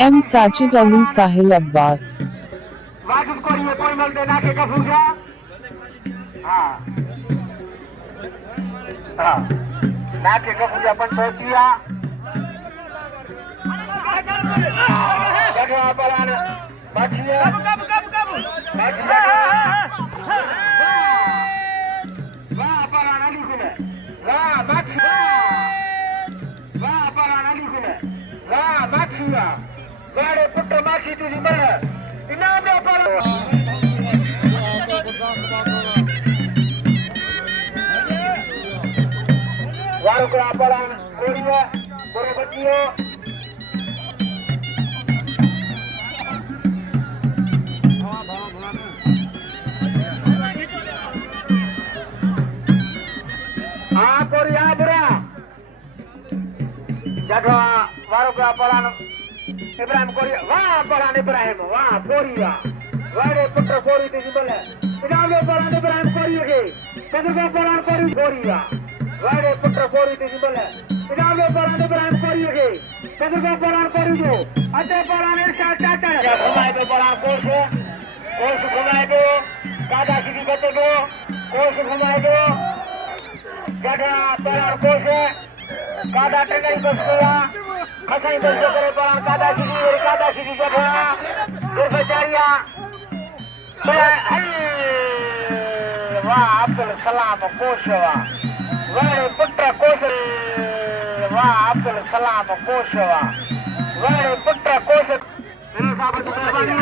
M. Sajid Ali Sahil Abbas. Ibrahim Korea, wah palan Ibrahim, wah Korea, wah putra Korea itu gimana? Tidak palan Ibrahim Korea ke, kenapa palan Korea? Wah putra Korea itu gimana? Tidak palan Ibrahim Korea ke, kenapa palan Korea? Ada palan Irsyad Caca. Ya kumai itu palan Korea, Korea kumai itu, kada sini betul itu, Korea kumai itu, kada palan Korea, kada tengah itu semua. Kasih belajar dari palang kada sini jaga berbicara. Wah Abdul Salam Kosova, wah putra Kosova, wah Abdul Salam Kosova, wah putra Kosova. Ini sahabat terbani.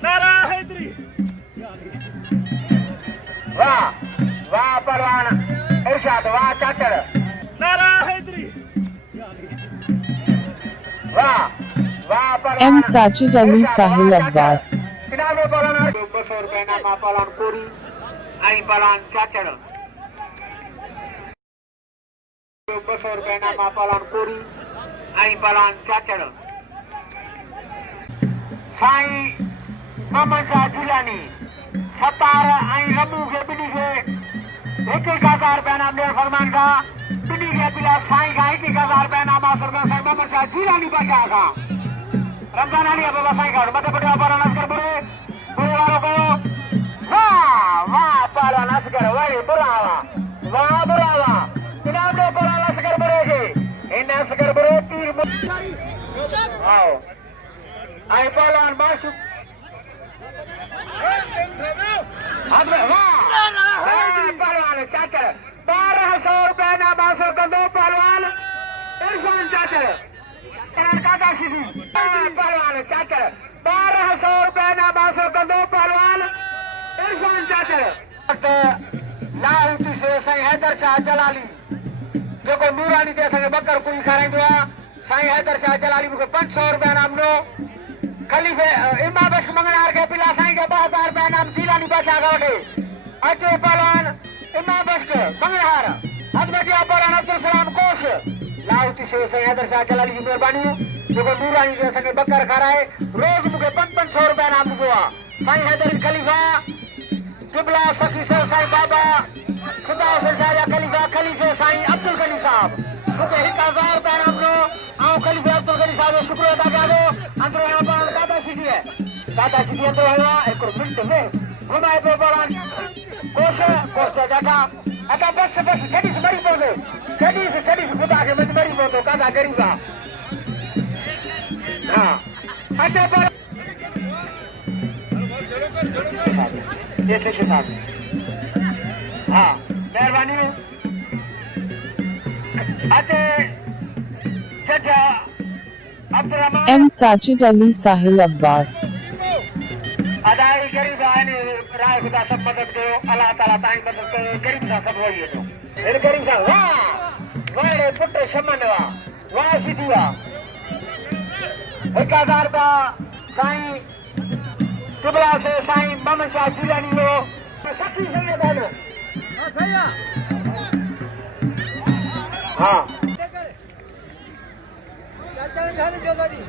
Nara Hedri. Wah Parwan Irsyad, wah Cacar. Nara Hedri. M. Sajid Ali Sahil Abbas. Kenapa palan besar nama palan Kori, aing palan Cacar. Besar nama palan Kori, aing palan Cacar. Sai Maman Sajilani, Satara aing Ramu ke bini ke, ekil kakar benam der Farman ka. Bini ke bila sai ka ekil kakar benam asal ka sai Maman Sajilani baca ka. Ramzan Ali apa bahasa Inggris? Mata pada apa naskar buru baru kau. Wah, para naskar, wah berawa. Tidak ada para naskar buru ke. Ini naskar buru tir. Wow. Ayo palan masuk. Ada wah. Palan Cacar. 1200 rupiah nak masuk ke dua paluan. Irfan Cacar. Kata sini, paluan Cacar. 1200 rupiah nak masuk ke dua paluan. Irfan Cacar. Laut से साईं हैदर शाह जलाली जो को नूरानी जैसा के बकर कोई खाने दुआ साईं हैदर शाह जलाली को 500 रुपया नाम लो खलीफे इमाम बख्श मंगलार के पिला साईं के 1000 रुपया नाम सीलानी बचा गए अच्छे पालन इमाम बख्श मंगलार हजरत पालन अब्दुल सलाम कोश लाउती से साईं हैदर शाह जलाली की मेहरबानी जो को नूरानी जैसा के बकर खा रहा है रोज मुझे 500 रुपया नाम दुआ साईं हैदर खलीफा किबला सखी से साईं बाबा खुदा से शाह खलीफा खलीफे साईं अब्दुल गनी साहब मुझे 1000 रुपया नाम लो आओ खलीफे अब्दुल गनी साहब शुक्र अदा कर दो अंदर यहाँ पर दादा सीधी है तो हुआ एक मिनट में घुमाए पे बड़ा कोश जाता अदा बस छड़ी से मरी बोले छड़ी से खुदा के मरी बोलो काका गरीबा हाँ अच्छा पर जैसे के साथ हाँ मेहरबानी अच्छा चाचा M. Sajid Ali Sahil Abbas. अदाई गरीब आने राय खुदा सब मदद दो अल्लाह ताला ताई मदद करो गरीब सा सब वही है तो मेरे गरीब सा वाह रे पुत्र शमन वाह सीधी 1000 का साईं किबला से साईं मोहम्मद शाह जिलानी लो सखी संगे डालो हाँ चाचा ने ढाले जो दादी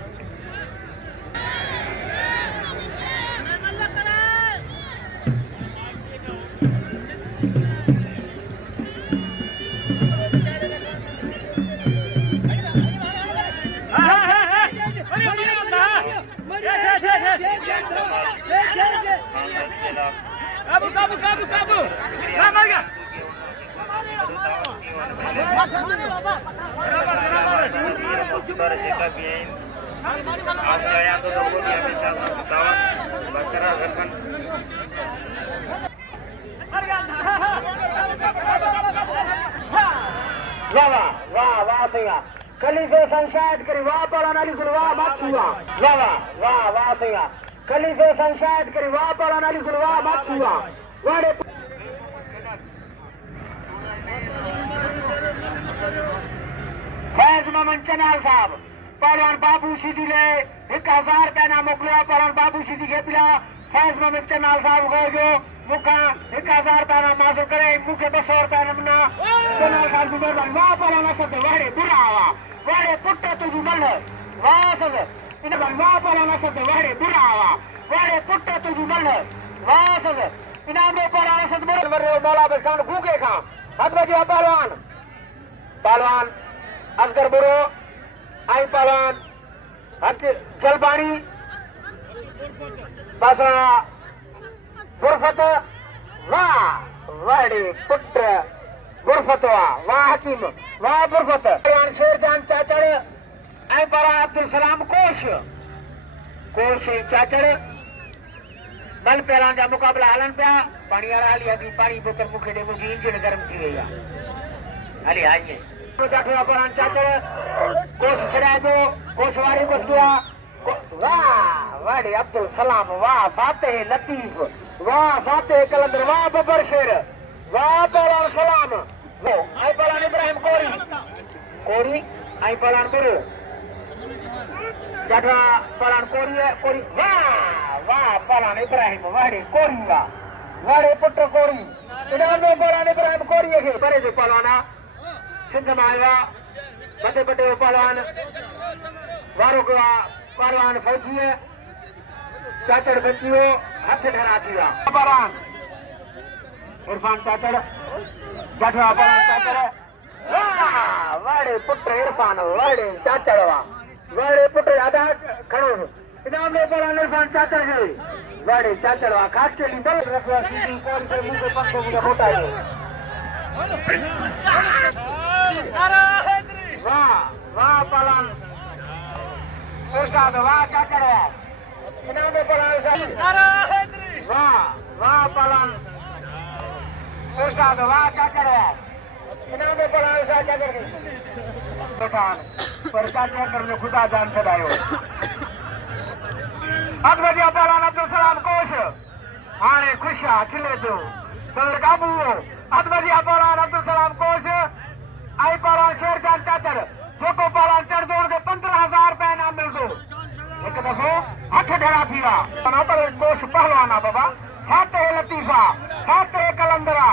वाह भैया खलीफे संशायद करी वाह पढ़ाना लिखुल वाह बाछुआ वाह भैया खलीफे संशायद करी वाह पढ़ाना लिखुल वाह बाछुआ वाड़े फैज मोहम्मद चनाल साहब पहलवान बाबू सीधी ले 1000 पैना मोकलिया पहलवान बाबू सीधी के पिला फैज मोहम्मद चनाल साहब को जो मुखा 1000 पैना मासो करे मुखे 200 रुपया नमना चनाल साहब की मेहरबानी वाह पहलवान सद वाड़े बुरा आवा वाड़े पुट्टे तुझी मल वाह सद इन वाह पहलवान सद वाड़े बुरा आवा वाड़े पुट्टे तुझी मल वाह सद इनाम रे पहलवान सद मोरे मौला बेखान गूगे खां हद बजे पहलवान असगर बुरो आई पहलवान हक जलबाणी बसा गुरफत वाह वाड़े पुत्र गुरफत वाह हकीम वाह गुरफत पहलवान शेरजान चाचड़ आई पहलवान अब्दुल सलाम कोश चाचड़ बल पहलवान जा मुकाबला हलन पिया पानी वारा हली अभी पानी बोतल मुखे दे मुंहिंजी इंजन गरम थी वई आहे हली आइए जाठवा पहलवान चाचड़ कोश छड़ाए दो कोश वारी कुछ गया वाह वाड़ी अब्दुल सलाम वाह फातेह लतीफ वाह फातेह कलंदर वाह बबर शेर वाह पहलवान सलाम वो आई पहलवान इब्राहिम कोरी आई पहलवान बुरो जाठवा पहलवान कोरी वाह पहलवान इब्राहिम वाड़ी कोरी वाड़े पुत्र कोरी इनाम में पहलवान इब्राहिम कोरी के बड़े जो पहलवाना सिंध मालवा बड़े बड़े पहलवान वारो का पहलवान फौजी चाचड़ बचियो हाथ ठहरा दिया पहलवान इरफान चाचड़ जाठवा पहलवान चाचड़ वाड़े पुत्र इरफान वाड़े चाचड़ वाड़े पुत्र आधा खड़ो इनाम में पहलवान इरफान चाचड़ के वाड़े चाचड़ खास के लिए बल रखवा सीधी कौन से मुंह पे पंखों में होता है वाह पहलवान उस्ताद वाह क्या करे इनाम में पहलवान वाह पहलवान उस्ताद वाह क्या करे इनाम में पहलवान क्या करे पर क्या करने खुदा जान सदायो हद बजे पहलवान अब्दुल सलाम कोश हाणे खुशा खिले दो सर काबू हद बजे पहलवान अब्दुल सलाम कोश आई पहलवान शेरजान चाचड़ जोको पहलवान चढ़ दौड़ के 15,000 रुपया इनाम मिल दो एक दफो हथ ढेरा थी कोश पहलवाना बाबा फातेह लतीफा फातेह कलंदरा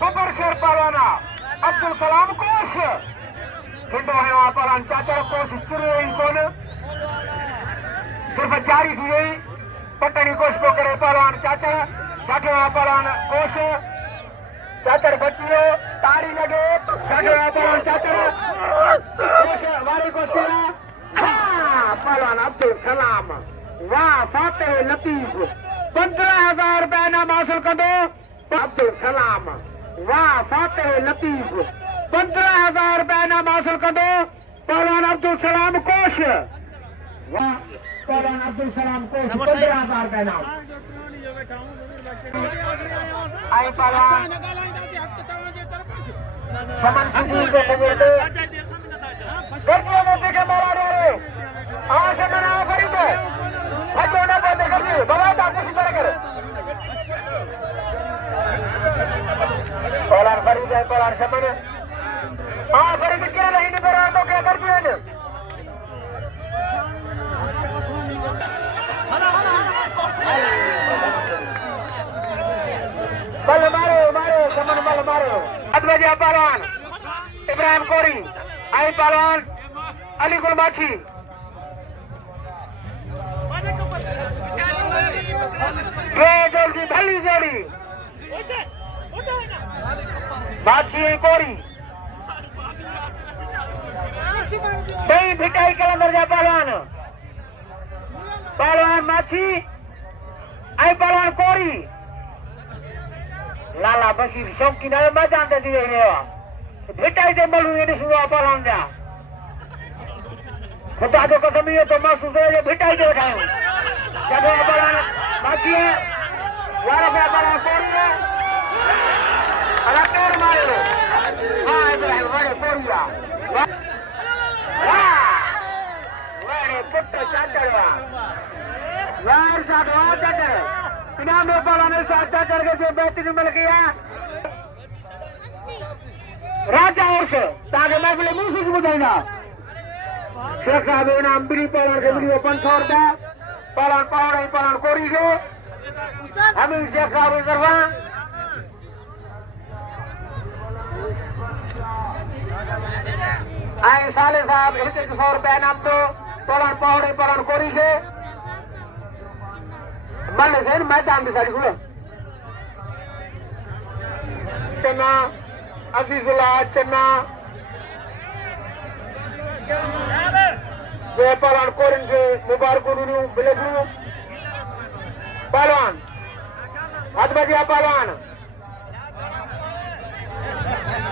बबर शेर पहलवाना अब्दुल सलाम कोश खिंडो है वहां पहलवान चाचड़ कोश चुरी हुई कोन सिर्फ जारी थी गई पटनी कोश को करे पहलवान चाचड़ जाठवा पहलवान कोश चाचड़ बचियो ताड़ी लगे जाठवा पहलवान चाचड़ वारी कोश केला पहलवान अब्दुल सलाम वाह फातेह लतीफ 15,000 रुपया इनाम हासिल कर दो अब्दुल सलाम वाह फातेह लतीफ 15,000 रुपया इनाम हासिल कर दो पहलवान अब्दुल सलाम कोश वाह पहलवान अब्दुल सलाम कोश 15,000 रुपया इनाम आई पहलवान समन सुधीर को लगे देखिए देखिए के मारा रे से मना करी दे हजो ना बात करती बाबा ता कुछ कर पहलवान करी जाए पहलवान समन करी के नहीं ने पर तो क्या करती है बल मारो समन बल मारो अदवजा पहलवान इब्राहिम कोरी आई पहलवान अली गुलमाछी जोड़ी भली जोड़ी माछी कोरी दही भिटाई कलंदर जा पहलवान माछी आई पहलवान कोरी लाला बशीर शौकीन है मैदान ते दी रहे हो भिटाई दे मलू ये सुवा पर हम जा खुदा जो कसम ये तो महसूस है ये भिटाई दे उठाऊं जब बड़ा बाकी है वाला पे बड़ा कोरी है अरे तोड़ मार लो हां इब्राहिम बड़े कोरिया वाह बड़े पुट्टा चाटड़वा यार साडवा चाटड़ इनाम में बड़ा ने साथ चाटड़ के जो बेहतरीन मिल गया राजा और से ताके मैं बोले मुंह से बुझाइना शेख साहब इनाम बिरी पलान के बिरी 500 रुपया पलान पावड़े पलान कोरी के हम शेख साहब करवा आए साले साहब 100 रुपया इनाम तो पलान पावड़े पलान कोरी के मन से मैदान की साड़ी खुलो चना अजीजुल्लाह चन्ना जो पहलवान कोरिन से मुबारक बिलेगू पहलवान हाथ बजिया पहलवान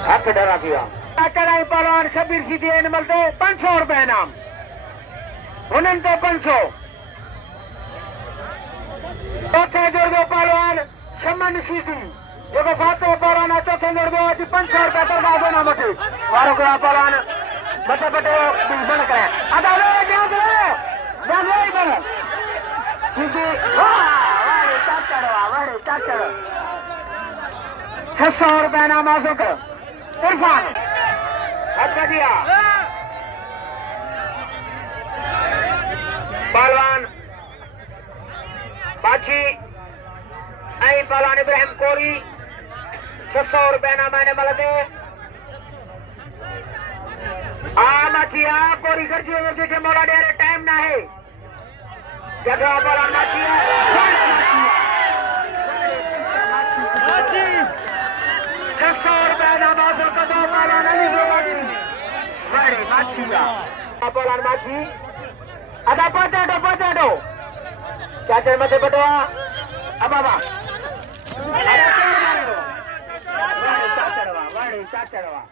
हाथ डरा दिया चढ़ाई पहलवान शबीर सीधी एनिमल थे 500 रुपए इनाम उन्हें तो 500 चौथे जोड़ दो पहलवान शमन सीधी देखो फाते पहलवान चौथे जोड़ दो 500 रुपए तक बाबू ना मटे वारो का पहलवान बटे बटे बन करे अदा ले जा इधर सीधी वारे चाचड़ 600 रुपए नाम आसो कर इरफान अच्छा दिया पहलवान बाछी आई पहलवान इब्राहिम कोरी 600 रुपए ना मैंने मलते माछिया कोरी खर्ची हो के मोला डेरे टाइम ना है जगह पहलवान माछिया 600 रुपए ना बासो का दो पहलवान अली माछी बड़े माछिया पहलवान माछी अदा पचाटो चाचड़ मत बटवा अब बाबा चाचड़वा